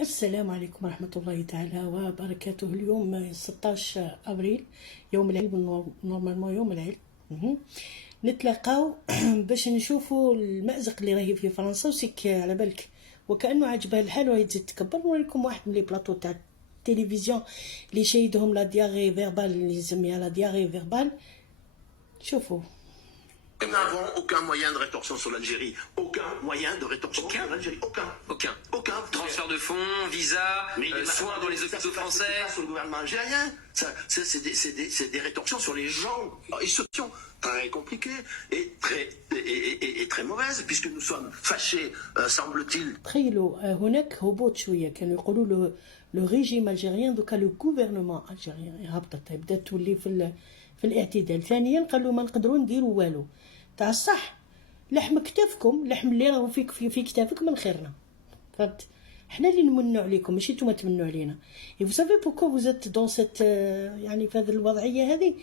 السلام عليكم ورحمة الله تعالى وبركاته. اليوم 16 أبريل، يوم العيد، نورمالمون يوم العيد. نتلاقاو باش نشوفوا المأزق اللي راهي في فرنسا، وسيك على بالك وكأنه عجبها الحال وهي تزيد تكبر. نوريكم واحد من لي بلاطو تاع التلفزيون اللي يشيدهم لا دياغي فيربال، اللي يسميها لا دياغي فيربال. شوفوا. Nous n'avons aucun moyen de rétorsion sur l'Algérie. Aucun moyen de rétorsion sur l'Algérie. Aucun. Transfert de fonds, visa, soins dans les hôpitaux français. Sur le gouvernement algérien. C'est des rétorsions sur les gens. Ils se sont très compliquées et très mauvaises, puisque nous sommes fâchés, semble-t-il. تخيلوا هناك هبوط شويه، كانوا يقولوا له لو ريجيم الجيريان، دوكا لو غوفرنمون الجيريان هبطت، بدات تولي في الاعتدال. ثانيا قالوا ما نقدروا نديروا والو. تاع الصح لحم كتافكم، لحم اللي راهو في كتافك من خيرنا، فهمت؟ حنا اللي نمنوا عليكم، ماشي نتوما تمنوا علينا. اي فو سافي بوكو فو زيت دون سيت، يعني في هذه الوضعيه هذه،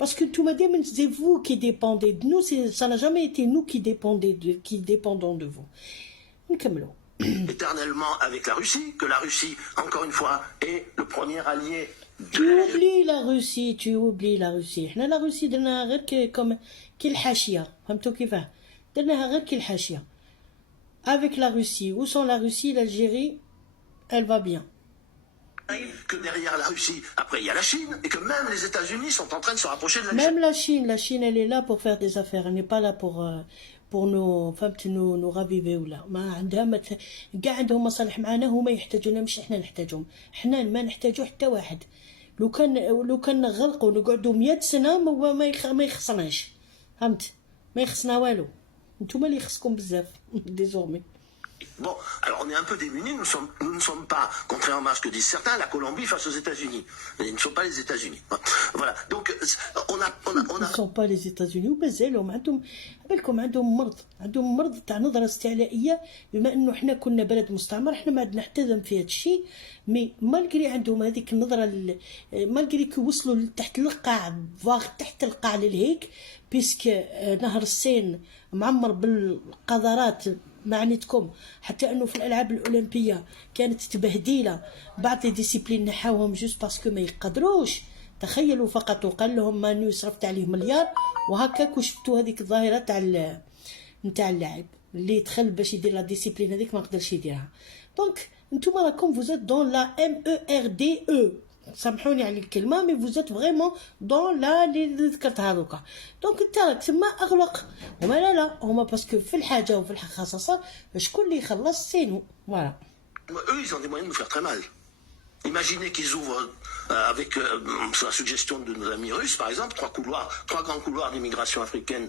باسكو نتوما دائما سي فو كي ديبوندي دو نو، سا نا جامي ايتي نو كي ديبوندون دو فو. نكملوا. Éternellement avec la Russie, que la Russie, encore une fois, est le premier allié. Tu oublies la Russie. حنا لا روسي درناها غير كي الحاشيه، فهمتوا كيفاه؟ درناها غير كي الحاشيه. avec la Russie ou sans la Russie, l'Algérie elle va bien. Que derrière la Russie, après il y a la Chine, et que même les États-Unis sont en train de se rapprocher de l'Algérie. Même la Chine elle est là pour faire des affaires, elle n'est pas là pour nous raviver ولا ما عندها كاع عندهم مصالح معنا، هما يحتاجونا مش احنا نحتاجهم. احنا ما نحتاجو حتى واحد. لو كان نغلقوا ونقعدوا 100 سنه ما يخصناش، فهمت؟ ما يخصنا والو. نتوما اللي يخصكم بزاف ديزورمي. Bon, alors on est un peu démunis, nous ne sommes pas, contrairement à ce que disent certains, la Colombie face aux États-Unis. Ils ne sont pas les États-Unis. Voilà, donc on a... Ils ne sont pas les États-Unis ومازالهم عندهم مرض تاع نظرة استعلائية، بما انه حنا كنا بلد مستعمر، حنا ما عندنا حتى ذنب في هذا الشيء، مي مالغري عندهم هذيك النظرة، مالغري كي وصلوا تحت القاع، تحت القاع للهيك، بيسك نهر السين معمر بالقذرات، ما عنيتكم حتى انه في الالعاب الاولمبيه كانت تبهديله، بعض الديسيبلين نحاوهم جوست باسكو ما يقدروش. تخيلوا فقط، وقال لهم مانو صرفت عليه مليار، وهكاك وشفتوا هذيك الظاهره تاع اللاعب اللي دخل باش يدير لا ديسيبلين هذيك ما قدرش يديرها. دونك نتوما راكم فوزات دون لا MERDE، سامحوني على الكلمه، مي فوزات فريمون دون لا اللي ذكرتها دوكا. دونك انت راك تما اغلق، هما لا هما باسكو في الحاجه وفي الخصاصه شكون اللي يخلص سينو. فوالا. Eux, ils ont des moyens de nous faire très mal. Imaginez qu'ils ouvrent, avec sur la suggestion de nos amis russes, par exemple, trois grands couloirs d'immigration africaine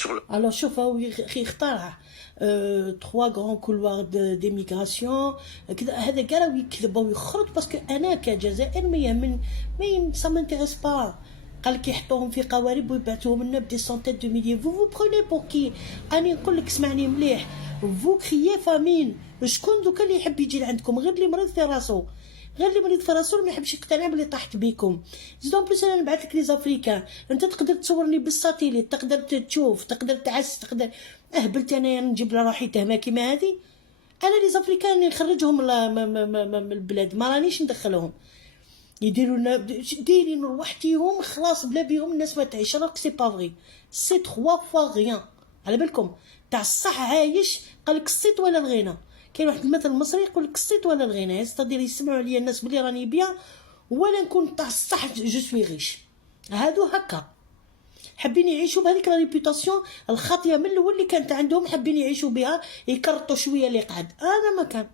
sur le... Alors شوف هو يخترع 3 grands couloirs d'immigration كذا، هذا كاع راه يكذب ويخرج، باسكو انا كجزائر ما سا مانتيريس با. قال لك يحطوهم في قوارب ويبعثوهم لنا بدي سونتيت دو ميليي. فو بروني بور كي؟ اني نقول لك اسمعني مليح، فو كريي فامين. شكون دوكا اللي يحب يجي لعندكم؟ غير اللي مريض في راسو، غير اللي مريض في راسو ما يحبش يقتنع بلي طاحت بيكم. زيدون بليس انا نبعث لك لي زافريكان، انت تقدر تصورني بالساتيليت، تقدر تشوف، تقدر تعس، تقدر اهبلت انايا نجيب لروحي تهمه كيما هذه. انا لي زافريكان نخرجهم من البلاد، ما رانيش ندخلهم. يديروا لنا دايرين روحتيهم خلاص بلا بيهم الناس ما تعيش. راك سي با فري، سي 3 فوا غيان. على بالكم تاع الصح عايش، قالك الصيت ولا الغنى. كاين واحد المثل مصري يقول لك الصيت ولا الغنى، يستدير يسمعوا عليا الناس بلي راني بيان ولا نكون تاع الصح جو سوي غيش. هادو هكا حابين يعيشوا بهذيك لا ريبوتاسيون الخاطيه من الاول اللي كانت عندهم، حابين يعيشوا بها، يكرطوا شويه اللي قعد. هذا ما كان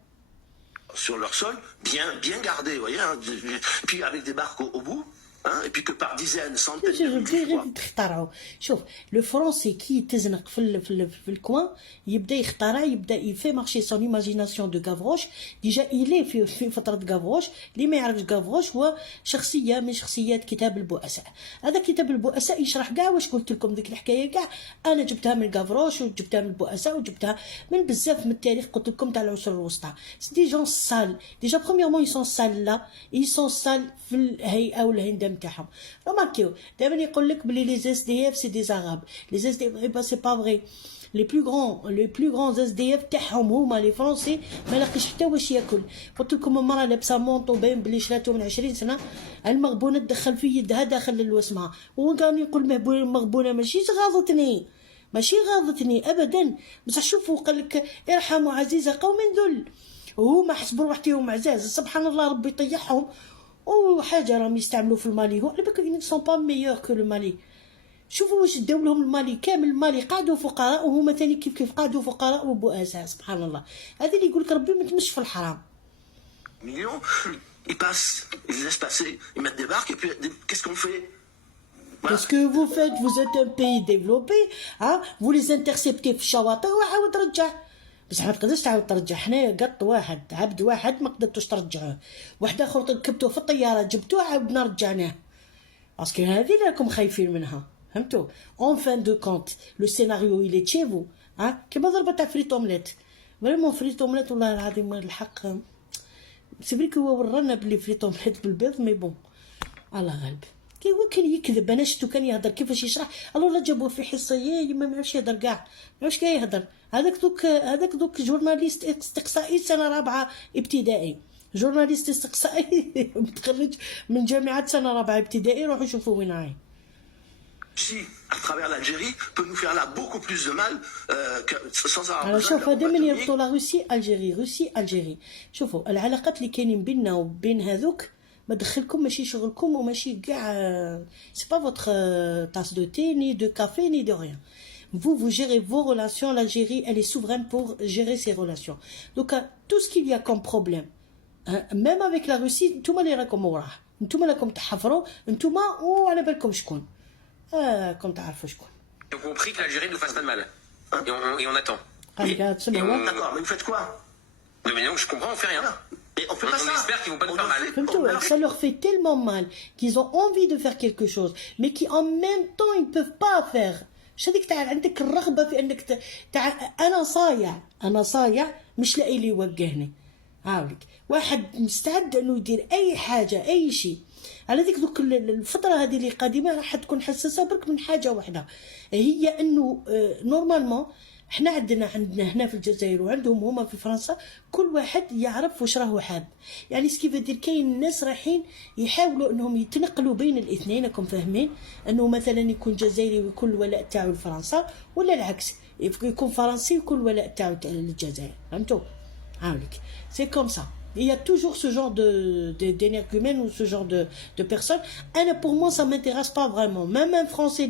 sur leur sol, bien gardé, vous voyez, hein, puis avec des barques au bout, hein, et puis que par dizaines, centaines de تخترعوا. شوف لو فرونسي كي يتزنق في الكوان يبدا يخترع، يبدا يفي مارشي سون ايماجيناسيون دو غافروش. ديجا إلي في فتره غافروش. اللي ما يعرفش غافروش هو شخصيه من شخصيات كتاب البؤساء. هذا كتاب البؤساء يشرح كاع واش قلت لكم ديك الحكايه كاع، انا جبتها من غافروش وجبتها من البؤساء وجبتها من بزاف من التاريخ قلت لكم تاع العصور الوسطى. دي جون سال ديجا برومييرمون يسون سال لا، يسون سال في الهيئه والهندسه الخدام تاعهم. رماركيو دائما يقول لك بلي لي اس دي اف سي دي زاراب، لي اس دي اف سي با فغي. لي بلو غون اس دي اف تاعهم هما لي فرونسي ما لاقيش حتى واش ياكل. قلت لكم المراه لابسه مونطو باين بلي شراتو من 20 سنه، المغبونه تدخل في يدها داخل لوسمها، وكان يقول مغبونه ماشي غاضتني ابدا، بصح شوفوا قال لك ارحموا عزيزه قوم ذل، وهما حسبوا روحتهم عزاز. سبحان الله ربي يطيحهم. وحاجه راهم يستعملوا في المالي، هو على بالك ils ne sont pas meilleurs que le Mali. شوفوا واش داو لهم المالي، كامل المالي قعدوا فقراء، وهما ثاني كيف قعدوا فقراء وبؤساء. سبحان الله. هذا اللي يقول لك ربي ما تمش في الحرام. Millions, ils passent, ils les laissent passer, ils mettent des barques et puis qu'est-ce qu'on fait? Qu'est-ce que vous faites? Vous êtes un pays développé, hein? Vous les interceptez في الشواطئ وعاود رجع. بصح ما تقدرش تعاود ترجع. حنايا قط واحد عبد واحد ما قدرتوش ترجعوه، واحد اخر ركبتوه في الطياره جبتوه عاودنا رجعناه، باسكو هذه اللي راكم خايفين منها. فهمتوا؟ اون فان دو كونت لو سيناريو يلي تشيفو، ها كيما ضربه تاع فريت اومليت. فريمون فريت اومليت والله العظيم الحق سي فري كو ورانا بلي فريت اومليت بالبيض، مي بون الله غالب. كان يكذب. انا شفتو كان يهضر كيفاش يشرح. الله لا جابوه في حصه ما يعرفش يهضر كاع، ما يعرفش كاع يهضر. هذاك دوك جورناليست استقصائي سنه رابعه ابتدائي، جورناليست استقصائي متخرج من جامعه سنه رابعه ابتدائي. روحوا شوفوا وين راهي. Si, à travers l'Algérie, peut nous faire là beaucoup plus de mal sans avoir على besoin شوف de هذا من bombe يربطوا atomique. لا روسي الجيري. شوفوا العلاقات اللي كاينين بيننا وبين هذوك ما دخلكم، ماشي شغلكم وماشي كاع. سي با فوتر tasse de thé ni de café ni de rien. Vous gérez vos relations. L'Algérie elle est souveraine pour gérer ses relations. Donc tout ce qu'il y a comme problème, même avec la Russie, نتوما اللي راكم وراه، نتوما راكم تحفروا، نتوما وعلى بالكم شكون. كنت تعرفوا شكون. Donc on prie que l'Algérie nous fasse pas de mal. Et on attend. D'accord, mais vous faites quoi? Mais non, je comprends, on fait rien. Et on fait pas ça. On espère qu'ils vont pas nous faire mal. فهمتوا؟ Ça leur fait tellement mal qu'ils ont envie de faire quelque chose mais qui en même temps ils peuvent pas faire. اش هذيك تاع عندك الرغبه في انك تاع انا صايع مش لاقي لي يوجهني. هاوليك واحد مستعد انه يدير اي حاجه اي شيء. على ذيك دوك الفتره هذه اللي قادمه راح تكون حساسه برك من حاجه واحده، هي انه نورمالمون احنا عندنا هنا في الجزائر وعندهم هما في فرنسا كل واحد يعرف واش راهو حاب. يعني سكيف دير كاين الناس رايحين يحاولوا انهم يتنقلوا بين الاثنين. راكم فاهمين انه مثلا يكون جزائري ويكون الولاء تاعو لفرنسا، ولا العكس يكون فرنسي ويكون الولاء تاعو للجزائر. فهمتوا؟ هاوليك سي كوم سا. Il y a toujours ce genre d'énergumènes ou ce genre de personnes. Pour moi, ça ne m'intéresse pas vraiment. Même un Français,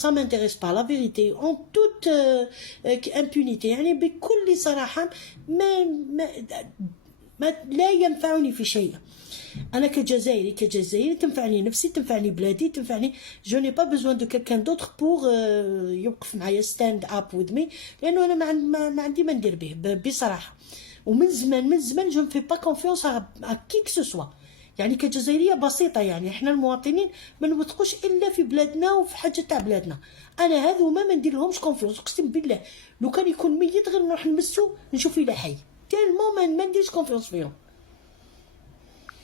ça ne m'intéresse pas. La vérité, en toute impunité. يعني بكل صراحة ما لا ينفعني في شيء. أنا كجزائري تنفعني نفسي، تنفعني بلادي، تنفعني. Je n'ai pas besoin de quelqu'un d'autre pour يوقف معايا stand up with me، لأنه أنا ما عندي ما ندير به بصراحة. ومن زمان جو نفي با كونفيونس ا كي كو سوا. يعني كجزائريه بسيطه، يعني احنا المواطنين ما نوثقوش الا في بلادنا وفي حاجه تاع بلادنا. انا هذوما ما ندير لهمش كونفيونس، اقسم بالله. لو كان يكون ميت غير نروح نمسو نشوف الى حي، تالمون ما نديرش كونفيونس فيهم.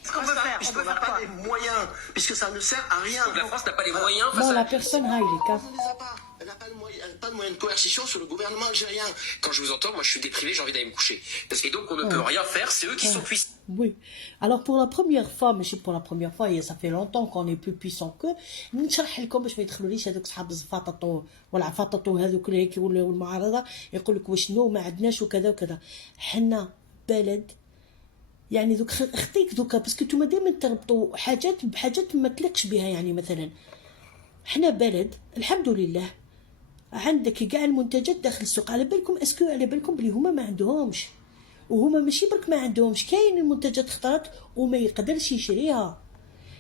On peut faire, puisqu'on n'a pas les moyens, puisque ça ne sert à rien. Donc la France n'a pas les moyens face Bon, à... la personne Haïlika. Elle ne les a pas. Elle n'a pas de moyens de coercition sur le gouvernement algérien. Quand je vous entends, moi je suis déprimé, j'ai envie d'aller me coucher. Et donc on ne peut rien faire, c'est eux qui sont puissants. Oui. Alors pour la première fois, mais pour la première fois, et ça fait longtemps qu'on est plus puissant qu'eux, نشرح لكم باش ما يدخلوليش هذوك صحاب الزفاططو والعفاططو هذوك اللي هيك ولا المعارضه يقول لك وشنو ما عندناش وكذا وكذا. حنا بلد يعني دوك خطيك دوكا باسكو نتوما دائما تربطوا حاجات بحاجات ما تليقش بها. يعني مثلا حنا بلد الحمد لله عندك كاع المنتجات داخل السوق. على بالكم اسكو على بالكم بلي هما ما عندهمش، وهما ماشي برك ما عندهمش، كاين المنتجات خطرات وما يقدرش يشريها.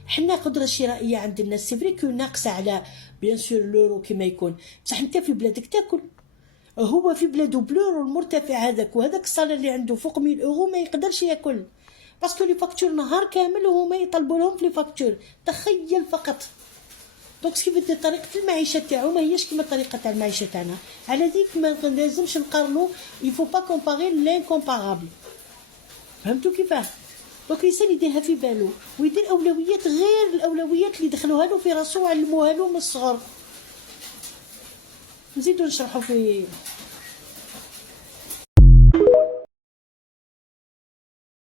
حنا قدره الشرائيه عند الناس سي فري كو ناقصه على بيان سور لورو كما يكون، بصح انت في بلادك تاكل. هو في بلادو بلورو المرتفع هذاك وهذاك الصالير اللي عنده فوق 1000 اورو ما يقدرش ياكل، باسكو لي فاكتور نهار كامل وهما يطلبوا لهم في لي فاكتور. تخيل فقط. دونك كيف طريقه المعيشه تاعو ما هيش كيما الطريقه تاع المعيشه تاعنا. على ذيك ما لازمش نقارنوا. يفو با كومباري لانكومبارابل. فهمتوا كيفاه؟ دونك الانسان يديرها في بالو ويدير اولويات غير الاولويات اللي دخلوها له في راسو وعلموها له من الصغر. نزيدو نشرحو في